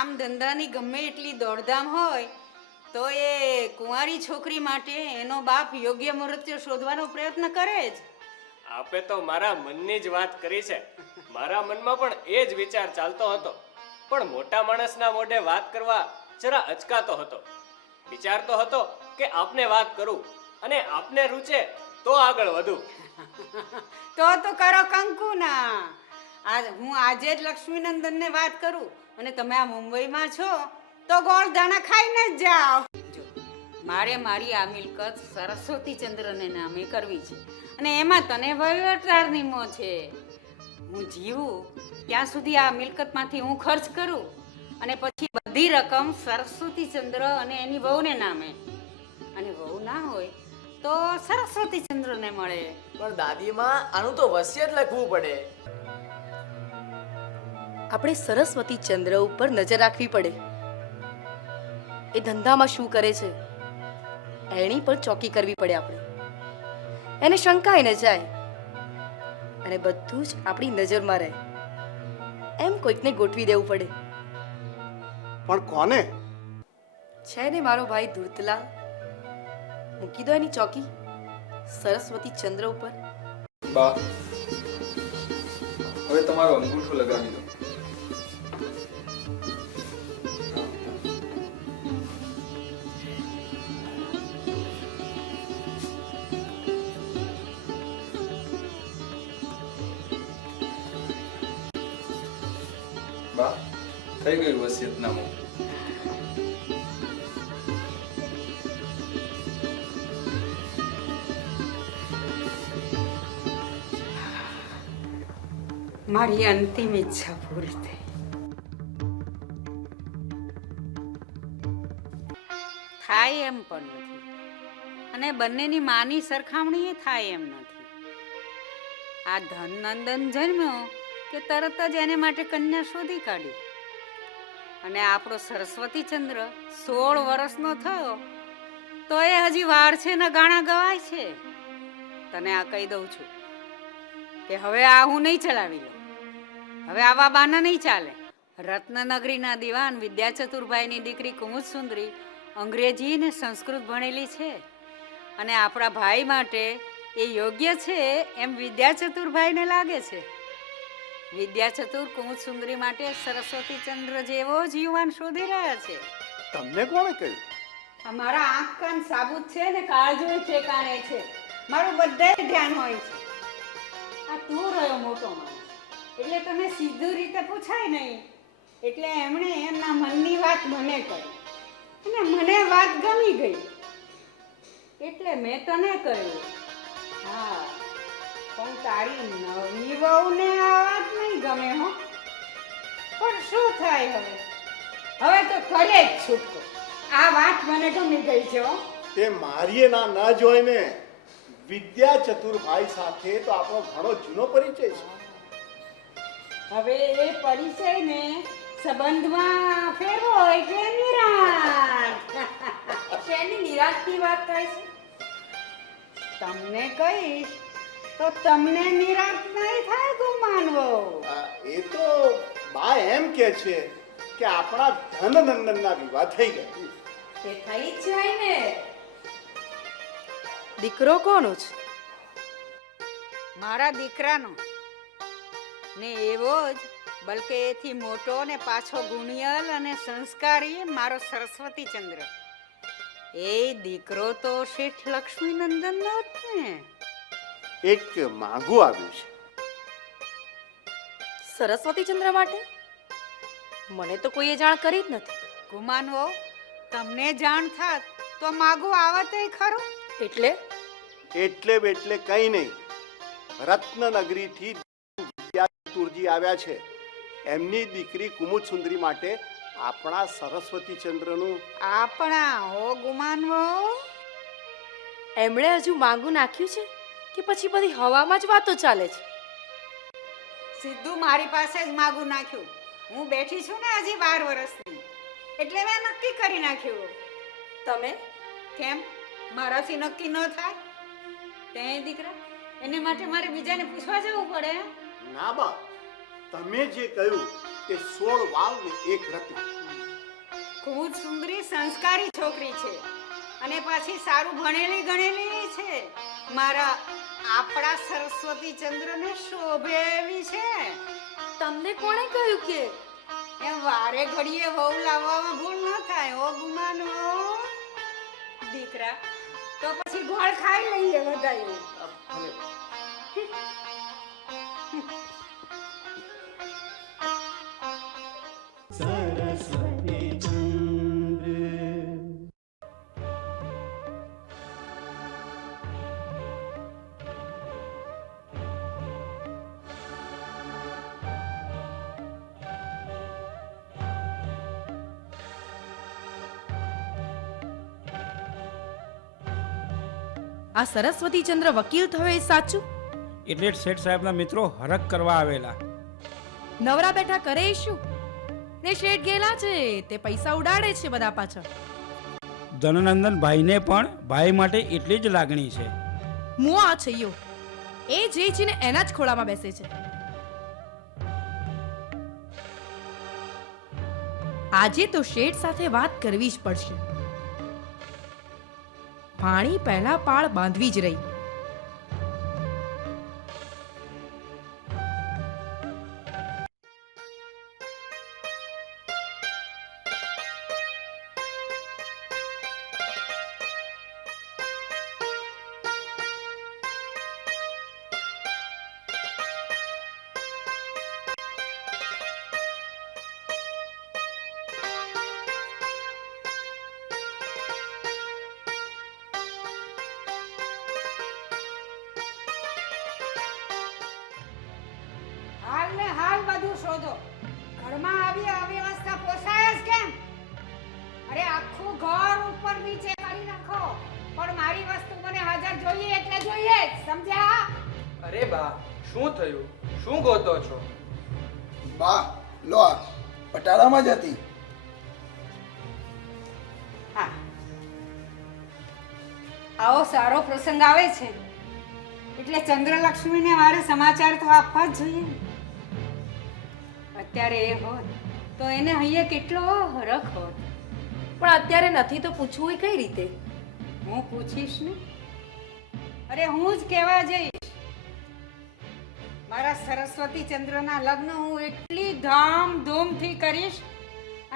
કામ ધંધાની ગમે એટલી દોડધામ હોય તો એ કુંવારી છોકરી માટે એનો બાપ યોગ્ય મુહૂર્ત શોધવાનો પ્રયત્ન કરે જ. આપે તો મારા મનની જ વાત કરી છે. મારા મનમાં પણ એ જ વિચાર ચાલતો હતો, પણ મોટા માણસના મોઢે વાત કરવા જરા અચકાતો હતો. વિચારતો હતો કે આપને વાત કરું અને આપને રૂચે તો આગળ વધું. તો કરો કંકુના. હું આજે જ લક્ષ્મીનંદનને વાત કરું અને તમે આ મુંબઈમાં છો તો ગોળ દાણા ખાઈને જ જાઓ. જો મારે મારી આ મિલકત સરસ્વતીચંદ્રને નામે કરવી છે અને એમાં તને વહીવટદારની મોં છે. હું જીવું ત્યાં સુધી આ મિલકતમાંથી હું ખર્ચ કરું અને પછી બધી રકમ સરસ્વતીચંદ્ર અને એની વહુને નામે, અને વહુ ના હોય તો સરસ્વતીચંદ્રને મળે. પણ દાદીમાં આનું તો વસિયત લખવું પડે. આપણે સરસ્વતીચંદ્ર ઉપર નજર રાખવી પડે. એ ધંધામાં શું કરે છે એની પણ ચોકી કરવી પડે. આપણે એને શંકાય ન જાય અને બધું જ આપણી નજરમાં રહે એમ કોઈકને ગોઠવી દેવું પડે. પણ કોને? છે ને મારો ભાઈ ધૂર્તલાલ. મૂકી દો એની ચોકી સરસ્વતીચંદ્ર ઉપર. બા, હવે તમારો અંગૂઠો લગાવી દો. બા, થઈ ગયું વસિયતનામું. મારી અંતિમ ઈચ્છા પૂરી થઈ. થાય એમ પણ નથી અને બંનેની માની સરખામણી થાય એમ નથી. આ ધનનંદન જન્મ્યો કે તરત જ એને માટે કન્યા શોધી કાઢી અને આપણો સરસ્વતીચંદ્ર 16 વર્ષનો થયો તો એ હજી વાર છે ને ગાણા ગવાય છે. તને આ કહી દઉં છું કે હવે આ હું નહીં ચલાવી લઉં. હવે આવા બાના નહીં ચાલે. રત્નનગરીના દિવાન વિદ્યાચતુરભાઈની દીકરી કુમુદસુંદરી અંગ્રેજી ને સંસ્કૃત ભણેલી છે અને આપણા ભાઈ માટે એ યોગ્ય છે એમ વિદ્યાચતુરભાઈને લાગે છે. વિદ્યાચતુર કુમુદસુંદરી માટે સરસ્વતીચંદ્ર જેવો જ યુવાન શોધી રહ્યા છે. તમને કોણે કહ્યું? અમારા આંખ કાન સાબુત છે ને કાળજોય ઠેકાણે છે. મારું બધાય ધ્યાન હોય છે. આ તું રહ્યો મોટો માણસ એટલે તને સીધું રીતે પૂછાય નહીં, એટલે એમણે એમના મનની વાત મને કહી અને મને વાત ગમી ગઈ એટલે મેં તને કહ્યું. હા, પણ તારી નવી વહુને આ વાત નહીં ગમે હો. પણ શું થાય હવે? હવે તો કરે જ છૂટકો. આ વાત મને ગમી ગઈ છે હો. તે મારીએ ના ન જોઈ ને. વિદ્યાચતુરભાઈ સાથે તો આપણો ઘણો જૂનો પરિચય છે. હવે એ પરિચયને સંબંધમાં ફેરવો એટલે નિરાંત. શેની નિરાંતની વાત થાય છે? તમને કહીશ તો તમને નિરાંત નહીં થાય ગુમાનવો. એ તો બા એમ કે છે કે આપણા ધનનંદનના વિવાહ થઈ ગયા. તે થઈ જ જાય ને. દીકરો કોનો છે? મારા દીકરાનો ને એવો જ બલકે એથી મોટો ને પાછો ગુણિયલ અને સંસ્કારી મારો સરસ્વતીચંદ્ર. એ દીકરો તો શેઠ લક્ષ્મીનંદનનો જ ને. એક માંગુ આવ્યું છે. સરસ્વતીચંદ્ર માટે? મને તો કોઈએ જાણ કરી જ નથી. ગુમાનવો, તમને જાણ થાત તો માગું આવતેય ખરું. એટલે કઈ નહીં. રત્નનગરીથી વિદ્યાચતુરજી આવ્યા છે. એમની દીકરી કુમુદસુંદરી માટે આપણા સરસ્વતીચંદ્રનું. આપણા હો ગુમાનવો. એમણે હજુ માંગુ નાખ્યું છે કે પછી બધી હવામાં જ વાતો ચાલે છે? સીધું મારી પાસે જ માગું નાખ્યું. હું બેઠી છું ને હજી 12 વર્ષની એટલે મેં નક્કી કરી નાખ્યું. તમે કેમ મારાથી નક્કી ન થાય? તે દીકરા એને માટે મારે બીજાને પૂછવા જવું પડે? ના બા, તમે જે કહ્યું તે 16 વાવ ને 1 રત્ન. ખૂબ સુંદરી સંસ્કારી છોકરી છે અને પાછી સારું ભણેલી ગણેલી છે. મારા આપણા સરસ્વતી ચંદ્રને શોભે એવી છે. તમને કોણે કહ્યું કે એમ વારે ઘડીએ વહુ લાવવામાં ભૂલ ન થાય. ઓ ગુમાનો દીકરા, તો પછી ગોળ ખાઈ લઈએ બધાય. આ સરસ્વતી ચંદ્ર વકીલ થયો એ સાચું? એટલે જ શેઠ સાહેબના મિત્રો હરખ કરવા આવેલા. નવરા બેઠા કરે એ શું? ને શેઠ ગયેલા છે તે પૈસા ઉડાડે છે બધા પાછળ. ધનનંદન ભાઈને પણ ભાઈ માટે એટલી જ લાગણી છે. મુઓ આ છૈયો એ જે છે ને એના જ ખોળામાં બેસે છે. આજે તો શેઠ સાથે વાત કરવી જ પડશે. પાણી પહેલા પાળ બાંધવી જ રહી. હાલ ને હાલ બધું શોધો. ઘરમાં આવી અવ્યવસ્થા પોસાય જ કેમ? અરે આખું ઘર ઉપર નીચે કરી નાખો, પણ મારી વસ્તુ મને હાજર જોઈએ એટલે જોઈએ જ, સમજ્યા? અરે બા, શું થયું? શું ગોતો છો? બા લો આ પટારામાં જ હતી. હા, આવો સારો પ્રસંગ આવે છે એટલે ચંદ્રલક્ષ્મીને મારે સમાચાર તો આપવા જ જોઈએ ને. અત્યારે એ હોત તો એને અહીંયા કેટલો હરખ હોત. પણ અત્યારે નથી તો પૂછવું એ કઈ રીતે? હું પૂછીશ ને. અરે હું જ કહેવા જઈશ. મારા સરસ્વતી ચંદ્રના લગ્ન હું એટલી ધામધૂમથી કરીશ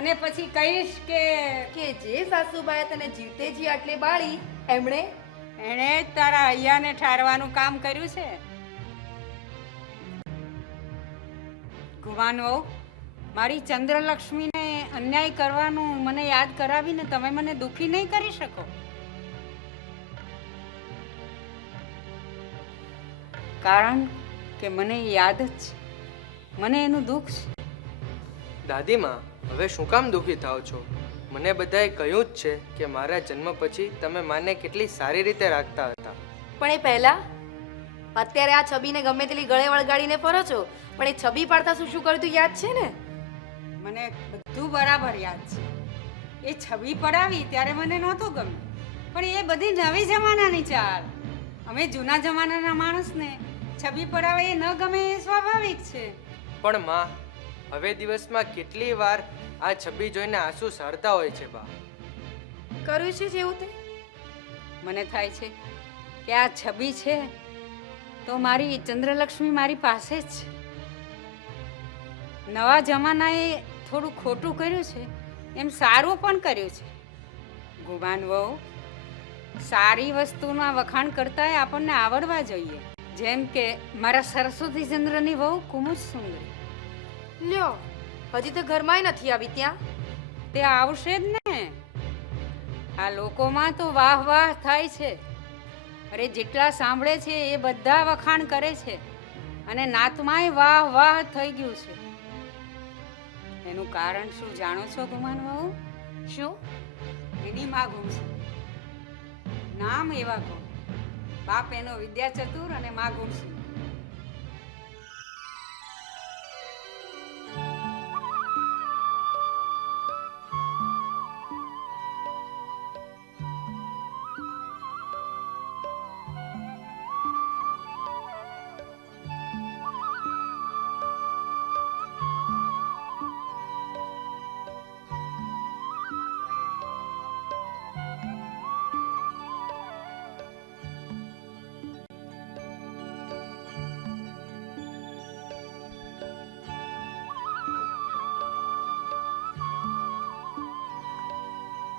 અને પછી કહીશ કે જે સાસુબાએ તને જીવતે જી આટલે બાળી એમણે એણે જ તારા હૈયાને ઠારવાનું કામ કર્યું છે. ગુમાન વહુ, મારી ચંદ્રલક્ષ્મીને અન્યાય કરવાનું મને યાદ કરાવીને તમે મને દુખી નહીં કરી શકો. કારણ કે મને યાદ જ છે, મને એનું દુઃખ છે. દાદીમાં, હવે શું કામ દુઃખી થાવ છો? મને બધાએ કહ્યું જ છે કે મારા જન્મ પછી તમે માને કેટલી સારી રીતે રાખતા હતા. પણ એ પહેલા અત્યારે આ છબીને ગમે તેટલી ગળે વળગાડીને ફરો છો, પણ એ છબી પાડતા શું શું કર્યું તું યાદ છે ને? મને બધું બરાબર યાદ છે. એ છબી પડાવી ત્યારે મને નહોતું ગમ્યું, પણ એ બધી નવી જમાનાની ચાલ. અમે જૂના જમાનાના માણસને છબી પડાવે એ ન ગમે એ સ્વાભાવિક છે. પણ માં, હવે દિવસમાં કેટલી વાર આ છબી જોઈને આંસુ સારતા હોય છે બા. કર્યું છે જેવું તે? મને થાય છે કે આ છબી છે તો મારી ચંદ્રલક્ષ્મી મારી પાસે જ છે. નવા જમાનાએ થોડું ખોટું કર્યું છે એમ સારું પણ કર્યું છે. ગુમાન વહુ, સારી વસ્તુના વખાણ કરતાંય આપણને આવડવા જોઈએ. જેમ કે મારા સરસ્વતી ચંદ્રની વહુ કુમુદ સુંદરી. લ્યો, હજી તો ઘરમાંય નથી આવી ત્યાં. તે આવશે જ ને. આ લોકોમાં તો વાહ વાહ થાય છે. અરે જેટલા સાંભળે છે એ બધા વખાણ કરે છે અને નાતમાંય વાહ વાહ થઈ ગયું છે. એનું કારણ શું જાણો છો ગુમાન વહુ? શું? એની માં ગુણસું. નામ એવા ગો. બાપ એનો વિદ્યા ચતુર અને માં ગુણસું.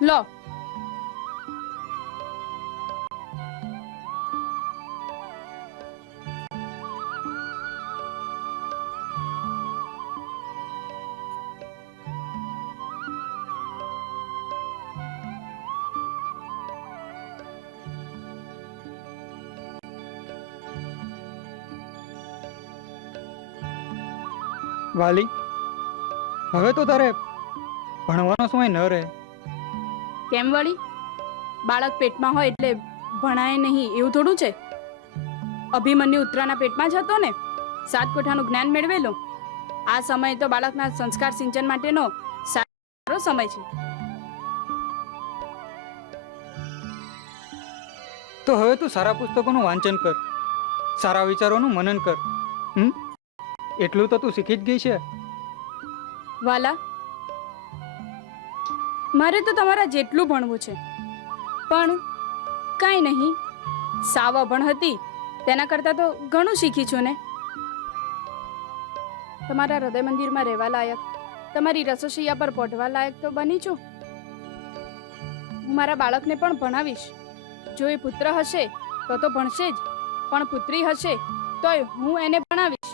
લો. વાલી, હવે તો તારે ભણવાનો સમય ન રહે. કેમ વળી? બાળક પેટમાં હોય એટલે ભણાય નહીં એવું થોડું છે? અભિમન્યુ ઉત્તરાના પેટમાં જ હતો ને, 7 કોઠાનું જ્ઞાન મેળવેલો. આ સમય તો બાળકના સંસ્કાર સિંચન માટેનો સારો સમય છે. તો હવે તું સારા પુસ્તકોનું વાંચન કર, સારા વિચારોનું મનન કર. એટલું તો તું શીખી જ ગઈ છે. વાલા, મારે તો તમારા જેટલું ભણવું છે, પણ કાંઈ નહીં, સાવ અભણ હતી તેના કરતાં તો ઘણું શીખી છું ને. તમારા હૃદય મંદિરમાં રહેવા લાયક, તમારી રસોશૈયા પર પોઢવા લાયક તો બની છું. હું મારા બાળકને પણ ભણાવીશ. જો એ પુત્ર હશે તો ભણશે જ, પણ પુત્રી હશે તોય હું એને ભણાવીશ.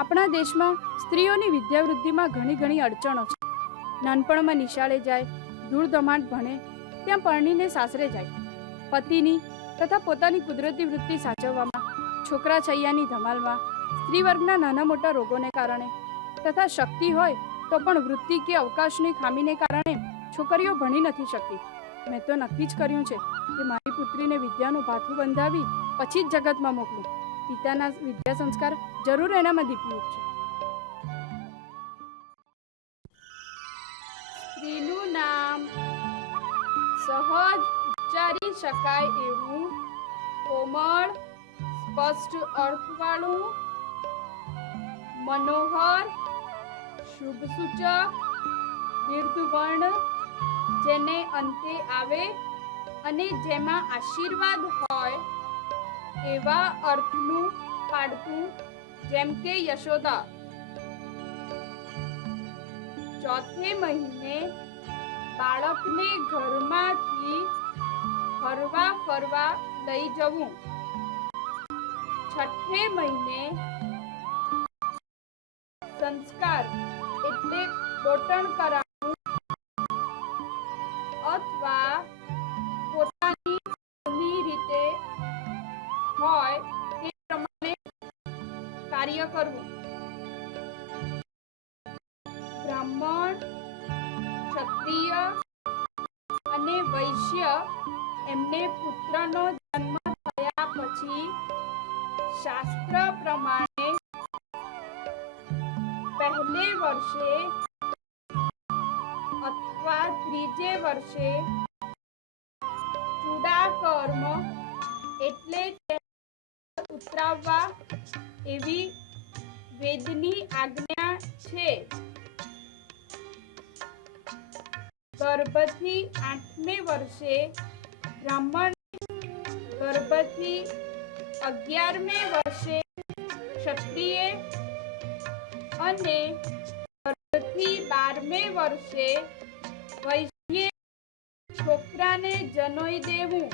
આપણા દેશમાં સ્ત્રીઓની વિદ્યાવૃદ્ધિમાં ઘણી અડચણો છે. નાનપણમાં નિશાળે જાય, ધૂળધમાટ ભણે, ત્યાં પરણીને સાસરે જાય. પતિની તથા પોતાની કુદરતી વૃત્તિ સાચવવામાં, છોકરા છૈયાની ધમાલમાં, સ્ત્રી વર્ગના નાના મોટા રોગોને કારણે તથા શક્તિ હોય તો પણ વૃત્તિ કે અવકાશની ખામીને કારણે છોકરીઓ ભણી નથી શકતી. મેં તો નક્કી જ કર્યું છે કે મારી પુત્રીને વિદ્યાનું ભાથું બંધાવી પછી જ જગતમાં મોકલું. પિતાના વિદ્યા સંસ્કાર જરૂર એનામાં દીપી ઉઠશે. સ્ત્રીનું નામ સહજ ઉચ્ચારી શકાય એવું, કોમળ, સ્પષ્ટ અર્થવાળું, મનોહર, શુભ સૂચક, દીર્ઘવર્ણ, જેને અંતે આવે અને જેમાં આશીર્વાદ હોય એવા અર્થનું પાડતું, જેમ કે યશોદા. ચોથે મહિને બાળકને ઘરમાંથી હરવા ફરવા લઈ જવું. છઠ્ઠે મહિને સંસ્કાર એટલે દોટણ કરાવવું અથવા પોતાની રીતે હોય તે પ્રમાણે કાર્ય કરવું. બ્રાહ્મણ, ક્ષત્રિય અને વૈશ્ય એમને પુત્રનો જન્મ થયા પછી શાસ્ત્ર પ્રમાણે પહેલે વર્ષે અથવા ત્રીજે વર્ષે ચૂડાકર્મ એટલે ઉતરાવવા એવી વેદની આજ્ઞા છે. ગર્ભથી 8મે વર્ષે બ્રાહ્મણ, ગર્ભથી 11મે વર્ષે ક્ષત્રિય અને ગર્ભથી 12મે વર્ષે વૈશ્ય છોકરાને જનોઈ દેવું.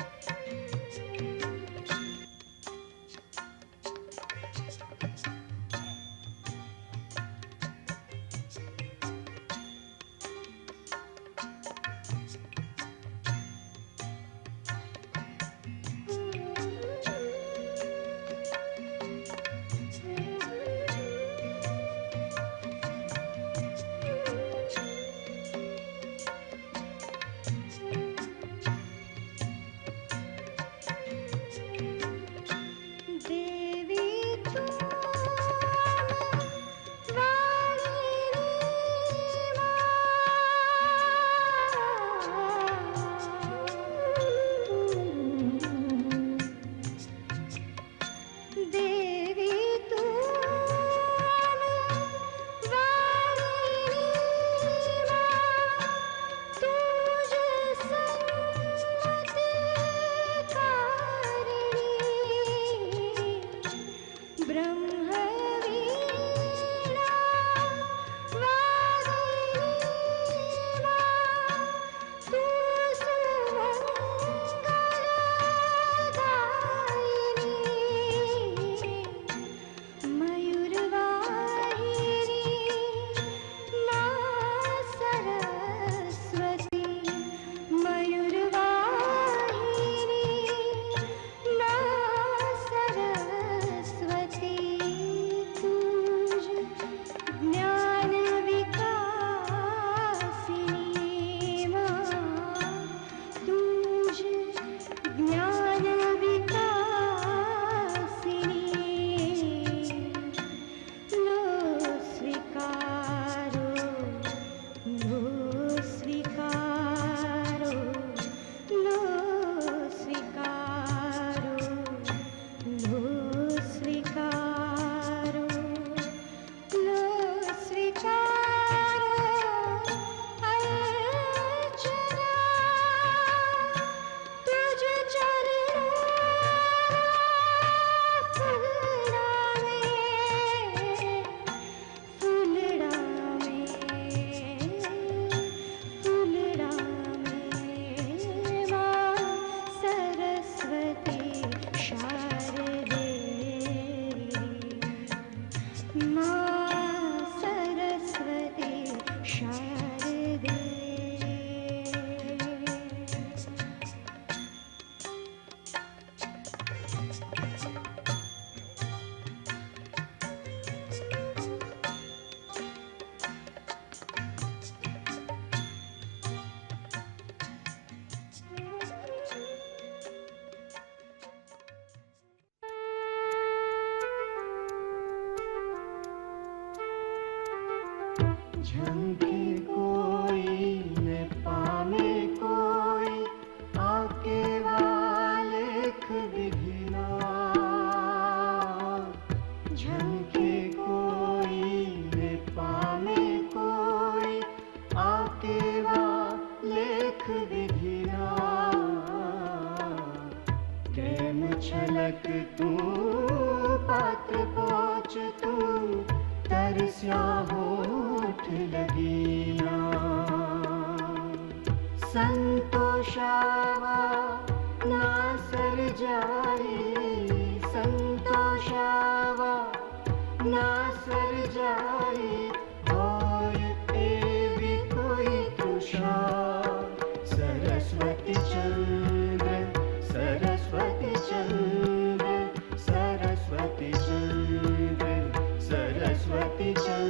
झंके कोई न पामे कोई आके वालेख विधिना झंके कोई न पामे कोई आके वालेख विधिना प्रेम छलक तू पात्र पहुँच तू तरस्या होठ लगीना संतोषावा ना सर जाए संतोषावा ना सर जाए और एवी कोई तृषा सरस्वती चंद्र सरस्वती चंद्र सरस्वती चंद्र सरस्वती चंद्र